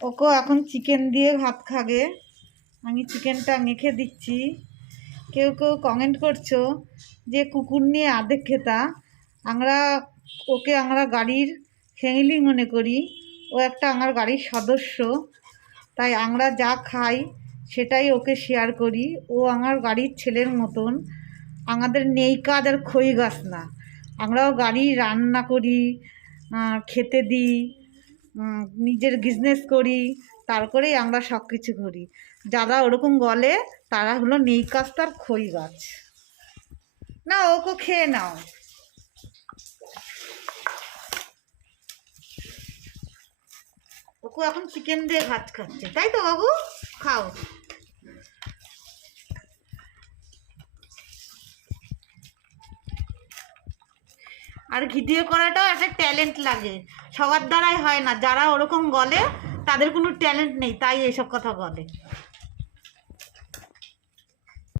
ওকে এখন চিকেন দিয়ে ভাত খাবে। আমি চিকেনটা মেখে দিচ্ছি। কেউ কেউ কমেন্ট করছো যে কুকুর নিয়ে আর্ধেক খেতা। আমরা গাড়ির ফ্যামিলি মনে করি। ও একটা আমার গাড়ির সদস্য, তাই আমরা যা খাই সেটাই ওকে শেয়ার করি। ও আমার গাড়ির ছেলের মতন। আমাদের নেই কাজ আর খই গাছ না। আমরাও গাড়ি রান্না করি, খেতে দিই, নিজের বিজনেস করি, তারপরেই আমরা সব কিছু করি। যারা ওরকম বলে তারা হলো নেই কাজ তার খই গাছ। না, ওকে খেয়ে নাও। ওকে এখন চিকেন দিয়ে ভাত খাচ্ছে, তাই তো বাবু? খাও। আর ভিডিও করাটাও একটা ট্যালেন্ট লাগে, সবার দ্বারাই হয় না। যারা ওরকম বলে তাদের কোনো ট্যালেন্ট নেই, তাই এইসব কথা বলে।